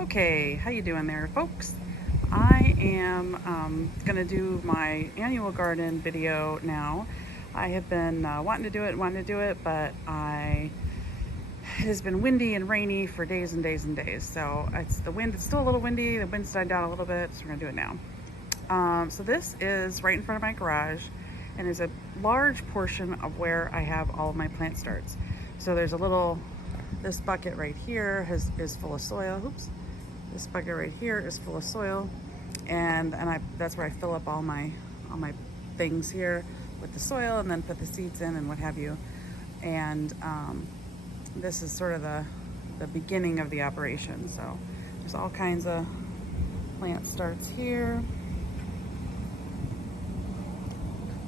Okay, how you doing there, folks? I am gonna do my annual garden video now. I have been wanting to do it, but it has been windy and rainy for days and days and days. So it's still a little windy. The wind's died down a little bit, so we're gonna do it now. So this is right in front of my garage, and is a large portion of where I have all of my plant starts. So this bucket right here is full of soil. Oops. This bucket right here is full of soil, and that's where I fill up all my things here with the soil, and then put the seeds in and what have you. And this is sort of the beginning of the operation. So there's all kinds of plant starts here.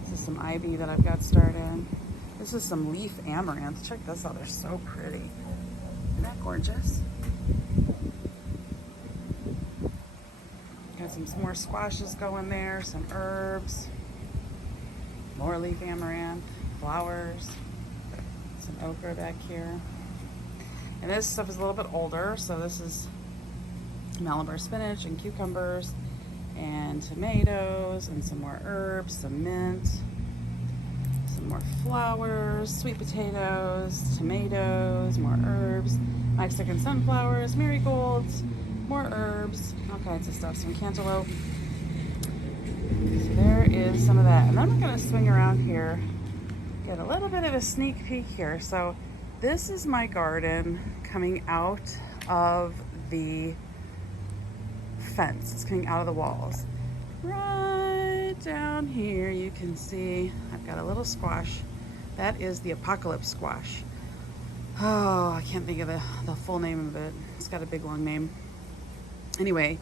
This is some ivy that I've got started. This is some leaf amaranth. Check this out, they're so pretty. Isn't that gorgeous? Got some more squashes going there, some herbs, more leaf amaranth, flowers, some okra back here. And this stuff is a little bit older, so this is Malabar spinach and cucumbers and tomatoes and some more herbs, some mint, some more flowers, sweet potatoes, tomatoes, more herbs, Mexican sunflowers, marigolds, more herbs, all kinds of stuff, some cantaloupe. So there is some of that. And then I'm gonna swing around here, get a little bit of a sneak peek here. So this is my garden coming out of the fence. It's coming out of the walls. Right down here you can see I've got a little squash. That is the apocalypse squash. Oh, I can't think of the full name of it. It's got a big long name. Anyway,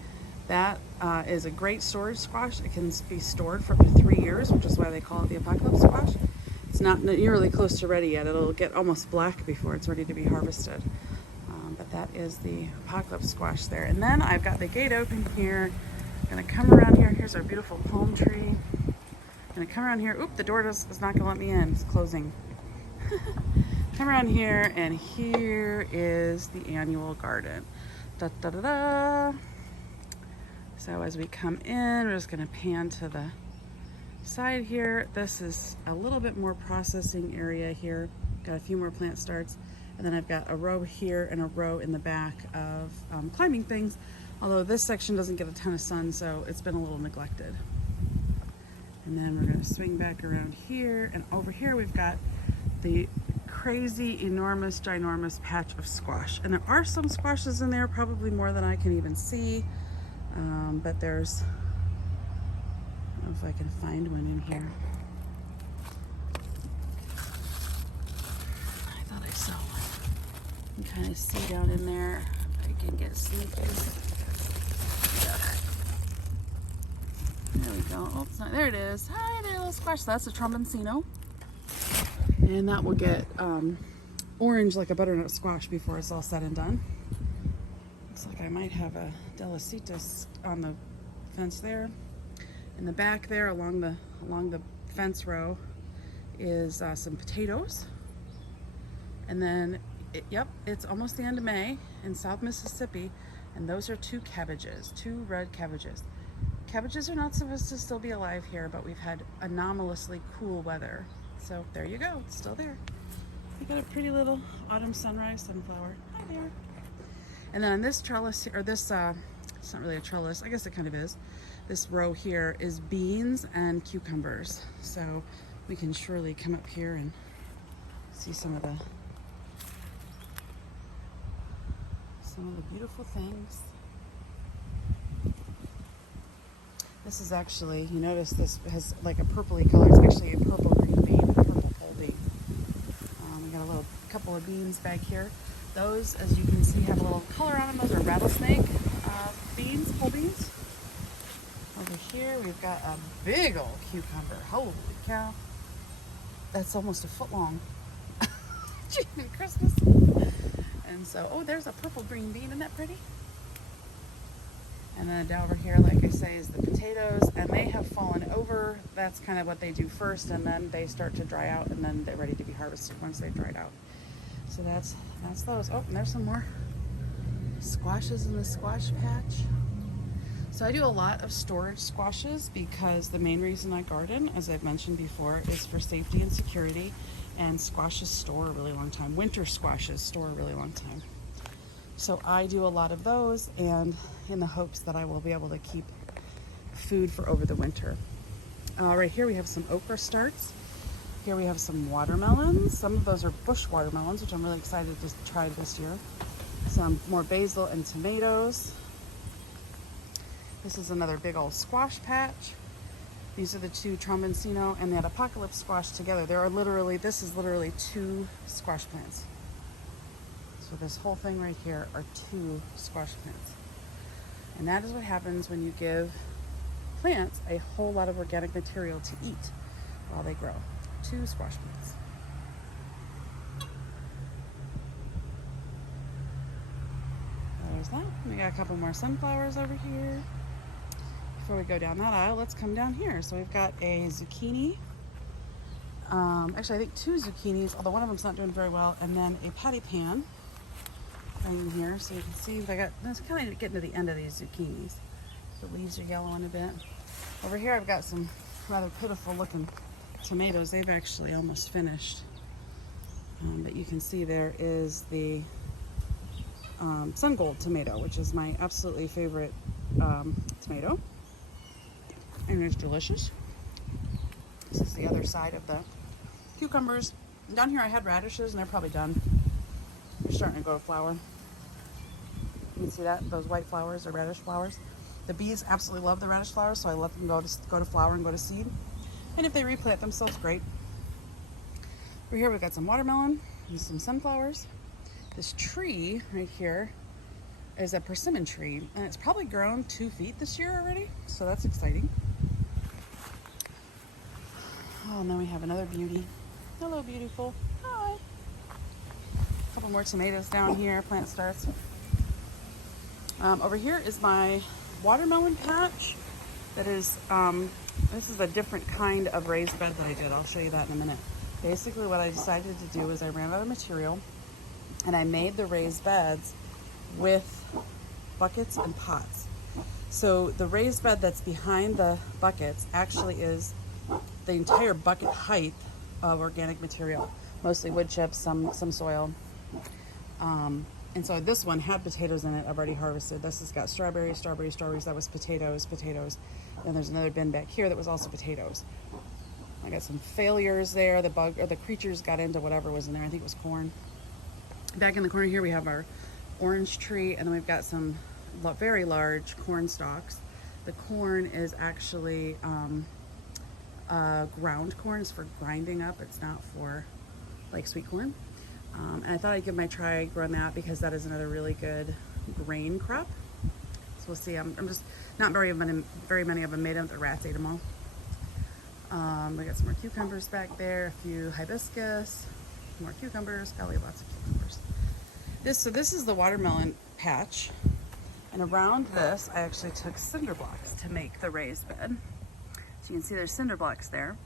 that is a great storage squash. It can be stored for up to 3 years, which is why they call it the apocalypse squash. It's not nearly close to ready yet. It'll get almost black before it's ready to be harvested. But that is the apocalypse squash there. And then I've got the gate open here. I'm gonna come around here. Here's our beautiful palm tree. I'm gonna come around here. Oop, the door is not gonna let me in. It's closing. Come around here, and here is the annual garden. Da, da, da, da. So as we come in, we're just gonna pan to the side here. This is a little bit more processing area here. Got a few more plant starts. And then I've got a row here and a row in the back of climbing things. Although this section doesn't get a ton of sun, so it's been a little neglected. And then we're gonna swing back around here. And over here we've got the crazy, enormous, ginormous patch of squash. And there are some squashes in there, probably more than I can even see. But there's, I don't know if I can find one in here. I thought I saw one. You can kind of see down in there. I can get sneaky. There we go. Oh, it's not, there it is. Hi there, little squash. That's a tromboncino. And that will get orange like a butternut squash before it's all said and done. Looks like I might have a Delicitas on the fence there. In the back there, along the fence row, is some potatoes. And then, it's almost the end of May in South Mississippi, and those are two red cabbages. Cabbages are not supposed to still be alive here, but we've had anomalously cool weather. So there you go, it's still there. We got a pretty little autumn sunrise sunflower. Hi there. And then on this trellis, or this, it's not really a trellis, I guess it kind of is. This row here is beans and cucumbers. So we can surely come up here and see some of the beautiful things. This is actually, you notice this has like a purpley color. It's actually a purple green bean, a purple pole bean. We got a couple of beans back here. Those, as you can see, have a little color on them. Those are rattlesnake beans, pole beans. Over here, we've got a big old cucumber. Holy cow. That's almost a foot long. Christmas. And so, oh, there's a purple green bean. Isn't that pretty? And then down over here, like I say, is the potatoes, and they have fallen over. That's kind of what they do first, and then they start to dry out, and then they're ready to be harvested once they've dried out. So that's those. Oh, and there's some more squashes in the squash patch. So I do a lot of storage squashes because the main reason I garden, as I've mentioned before, is for safety and security, and squashes store a really long time. Winter squashes store a really long time. So I do a lot of those, and in the hopes that I will be able to keep food for over the winter. Right here we have some okra starts. Here we have some watermelons. Some of those are bush watermelons, which I'm really excited to try this year. Some more basil and tomatoes. This is another big old squash patch. These are the two Tromboncino and that Apocalypse squash together. This is literally 2 squash plants. So this whole thing right here are 2 squash plants. And that is what happens when you give plants a whole lot of organic material to eat while they grow. 2 squash plants. There's that. We got a couple more sunflowers over here. Before we go down that aisle, let's come down here. So we've got a zucchini. Actually, I think 2 zucchinis, although one of them's not doing very well, and then a patty pan right in here. So you can see that's kind of getting to the end of these zucchinis. The leaves are yellowing a bit. Over here, I've got some rather pitiful looking tomatoes. They've actually almost finished. But you can see there is the Sun Gold tomato, which is my absolutely favorite tomato. And it's delicious. This is the other side of the cucumbers. Down here I had radishes and they're probably done. They're starting to go to flower. You can see that? Those white flowers are radish flowers. The bees absolutely love the radish flowers, so I let them go to flower and go to seed. And if they replant themselves, great. Over here we've got some watermelon and some sunflowers. This tree right here is a persimmon tree, and it's probably grown 2 feet this year already, so that's exciting. Oh, and then we have another beauty. Hello, beautiful. Hi. A couple more tomatoes down here, plant starts. Over here is my watermelon patch. That is, this is a different kind of raised bed that I did. I'll show you that in a minute. Basically what I decided to do is I ran out of material and I made the raised beds with buckets and pots. So the raised bed that's behind the buckets actually is the entire bucket height of organic material, mostly wood chips, some soil. And so this one had potatoes in it. I've already harvested. This has got strawberries. That was potatoes. Then there's another bin back here that was also potatoes. I got some failures there. The creatures got into whatever was in there. I think it was corn. Back in the corner here we have our orange tree, and then we've got some very large corn stalks. The corn is actually ground corn. It's for grinding up. It's not for like sweet corn. And I thought I'd give my try growing that because that is another really good grain crop. So we'll see. I'm just not very many of them made them. The rats ate them all. We got some more cucumbers back there, a few hibiscus, more cucumbers, golly, lots of cucumbers. This is the watermelon patch, and around this I actually took cinder blocks to make the raised bed. So you can see there's cinder blocks there.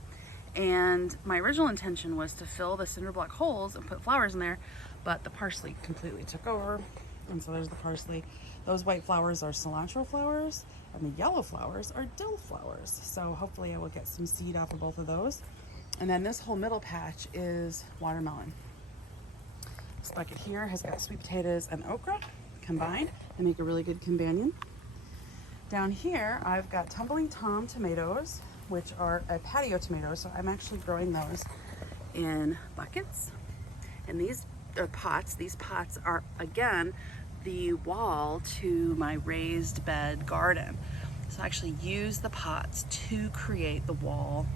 And my original intention was to fill the cinder block holes and put flowers in there, but the parsley completely took over. And so there's the parsley. Those white flowers are cilantro flowers, and the yellow flowers are dill flowers. So hopefully I will get some seed off of both of those. And then this whole middle patch is watermelon. This bucket here has got sweet potatoes and okra combined and make a really good companion. Down here I've got Tumbling Tom tomatoes, which are a patio tomato. So I'm actually growing those in buckets. And these pots are, again, the wall to my raised bed garden. So I actually use the pots to create the wall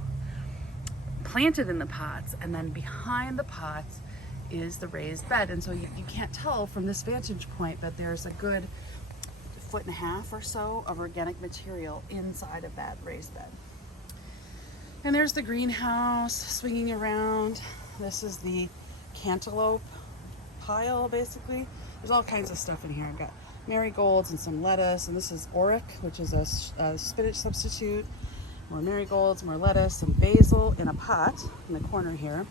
planted in the pots, and then behind the pots is the raised bed. And so you can't tell from this vantage point, but there's a good 1.5 feet or so of organic material inside of that raised bed. And there's the greenhouse swinging around. This is the cantaloupe pile, basically. There's all kinds of stuff in here. I've got marigolds and some lettuce, and this is Oric, which is a spinach substitute. More marigolds, more lettuce, some basil in a pot in the corner here.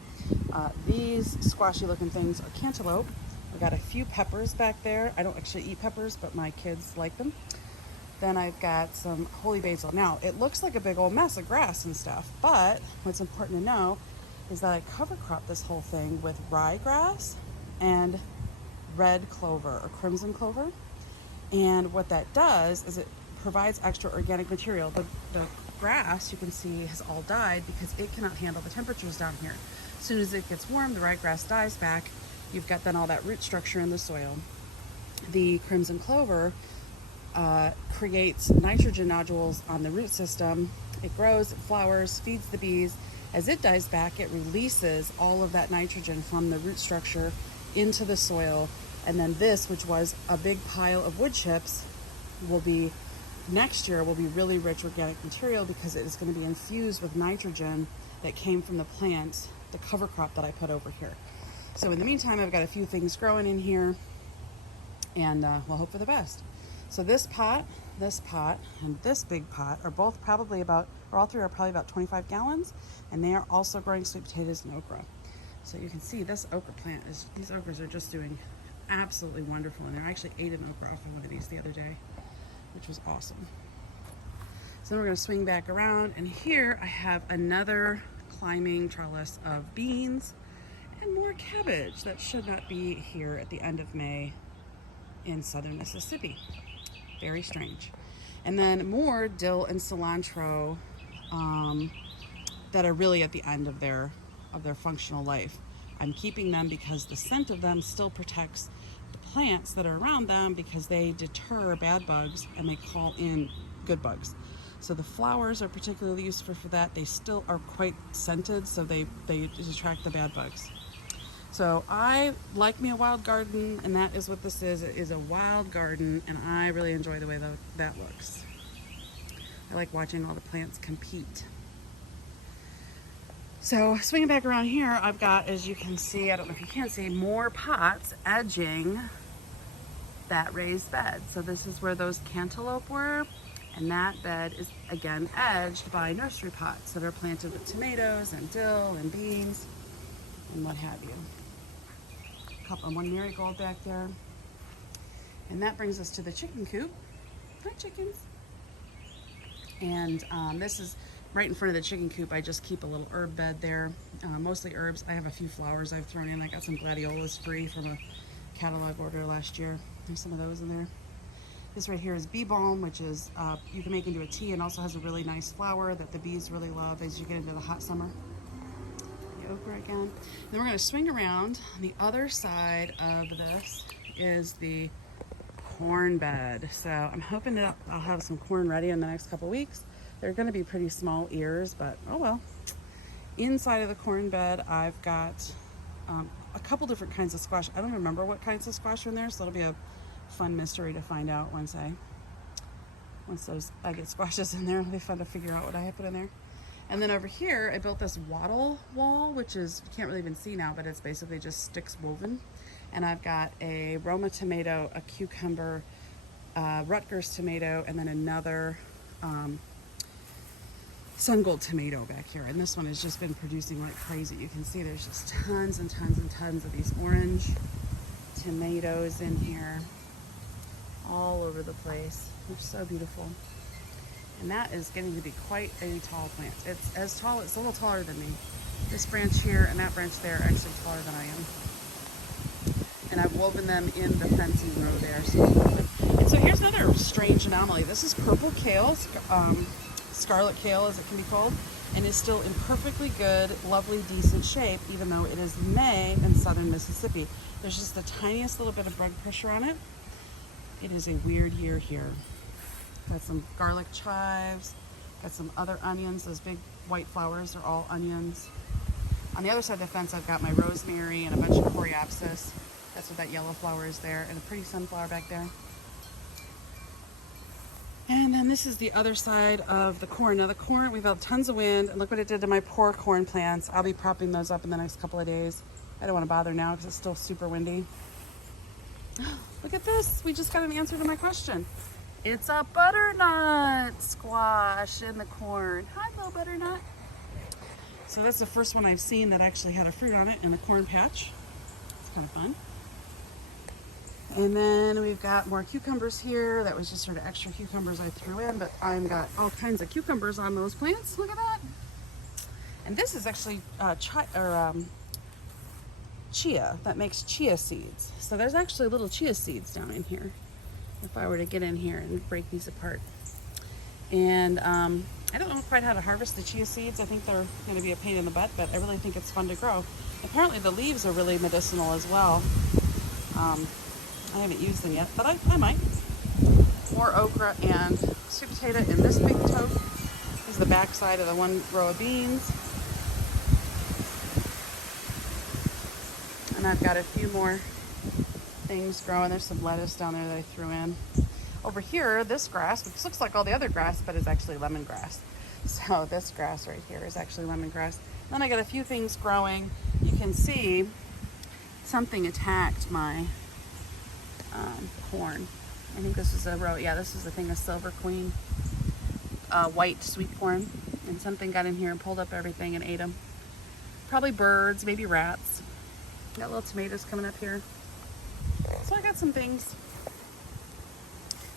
These squashy looking things are cantaloupe, I've got a few peppers back there. I don't actually eat peppers, but my kids like them. Then I've got some holy basil. Now, it looks like a big old mess of grass and stuff, but what's important to know is that I cover crop this whole thing with ryegrass and red clover or crimson clover. And what that does is it provides extra organic material. The grass, you can see, has all died because it cannot handle the temperatures down here. As soon as it gets warm, the ryegrass dies back. You've got then all that root structure in the soil. The crimson clover creates nitrogen nodules on the root system. It grows, it flowers, feeds the bees. As it dies back, it releases all of that nitrogen from the root structure into the soil. And then this, which was a big pile of wood chips, next year will be really rich organic material because it is going to be infused with nitrogen that came from the plant, the cover crop that I put over here. So in the meantime, I've got a few things growing in here, and we'll hope for the best. So this pot, and this big pot are both probably about, or all three are probably about 25 gallons, and they are also growing sweet potatoes and okra. So you can see this okra plant these okras are just doing absolutely wonderful, and I actually ate an okra off of one of these the other day, which was awesome. So then we're gonna swing back around, and here I have another climbing trellis of beans and more cabbage that should not be here at the end of May in southern Mississippi. Very strange. And then more dill and cilantro that are really at the end of their functional life. I'm keeping them because the scent of them still protects the plants that are around them because they deter bad bugs and they call in good bugs. So the flowers are particularly useful for that. They still are quite scented, so they attract the bad bugs. So I like me a wild garden, and that is what this is. It is a wild garden, and I really enjoy the way that looks. I like watching all the plants compete. So swinging back around here, I've got, as you can see, I don't know if you can see, more pots edging that raised bed. So this is where those cantaloupe were, and that bed is again edged by nursery pots that are planted with tomatoes and dill and beans and what have you. One marigold back there. And that brings us to the chicken coop. Hi, chickens. And this is right in front of the chicken coop. I just keep a little herb bed there, mostly herbs. I have a few flowers I've thrown in. I got some gladiolas free from a catalog order last year. There's some of those in there. This right here is bee balm, which is you can make into a tea, and also has a really nice flower that the bees really love as you get into the hot summer. The okra again. Then we're going to swing around. On the other side of this is the corn bed. So I'm hoping that I'll have some corn ready in the next couple weeks. They're going to be pretty small ears, but oh well. Inside of the corn bed, I've got a couple different kinds of squash. I don't remember what kinds of squash are in there, so it'll be a fun mystery to find out once I get squashes in there. It'll be fun to figure out what I have put in there. And then over here, I built this wattle wall, which is, you can't really even see now, but it's basically just sticks woven. And I've got a Roma tomato, a cucumber, Rutgers tomato, and then another Sun Gold tomato back here. And this one has just been producing like crazy. You can see there's just tons and tons and tons of these orange tomatoes in here all over the place. They're so beautiful. And that is getting to be quite a tall plant. It's as tall, it's a little taller than me. This branch here and that branch there are actually taller than I am. And I've woven them in the fencing row there. And so here's another strange anomaly. This is purple kale, scarlet kale as it can be called, and is still in perfectly good, lovely, decent shape, even though it is May in southern Mississippi. There's just the tiniest little bit of bug pressure on it. It is a weird year here. Got some garlic chives, got some other onions. Those big white flowers are all onions. On the other side of the fence, I've got my rosemary and a bunch of coreopsis. That's what that yellow flower is there, and a pretty sunflower back there. And then this is the other side of the corn. Now the corn, we've had tons of wind, and look what it did to my poor corn plants. I'll be propping those up in the next couple of days. I don't want to bother now because it's still super windy. Look at this. We just got an answer to my question. It's a butternut squash in the corn. Hi, little butternut. So that's the first one I've seen that actually had a fruit on it in the corn patch. It's kind of fun. And then we've got more cucumbers here. That was just sort of extra cucumbers I threw in, but I've got all kinds of cucumbers on those plants. Look at that. And this is actually chia that makes chia seeds. So there's actually little chia seeds down in here if I were to get in here and break these apart. And I don't know quite how to harvest the chia seeds. I think they're going to be a pain in the butt, but I really think it's fun to grow. Apparently the leaves are really medicinal as well. I haven't used them yet, but I might. More okra and sweet potato in this big tote. This is the back side of the one row of beans. And I've got a few more things growing. There's some lettuce down there that I threw in. Over here, this grass, which looks like all the other grass, but is actually lemongrass. So this grass right here is actually lemongrass. Then I got a few things growing. You can see something attacked my corn. I think this is a row. Yeah, this is the thing, a Silver Queen white sweet corn. And something got in here and pulled up everything and ate them. Probably birds, maybe rats. Got little tomatoes coming up here. So I got some things.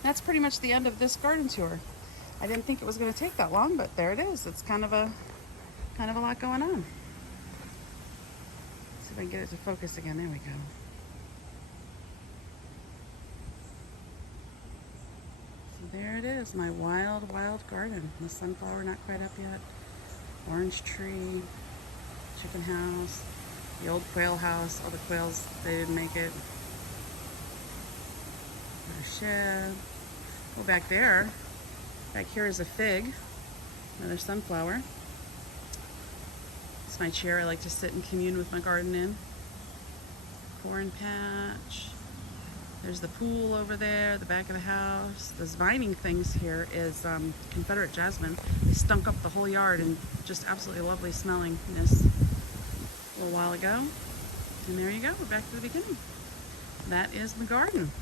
That's pretty much the end of this garden tour. I didn't think it was going to take that long, but there it is. It's kind of a lot going on. Let's see if I can get it to focus again. There we go. So there it is, my wild garden. The sunflower not quite up yet. Orange tree, chicken house, the old quail house. All the quails, they didn't make it. Our shed. Go back there. Back here is a fig, another sunflower. It's my chair I like to sit and commune with my garden in. Corn patch. There's the pool over there, the back of the house. Those vining things here is Confederate jasmine. They stunk up the whole yard and just absolutely lovely smellingness a little while ago. And there you go, we're back to the beginning. That is the garden.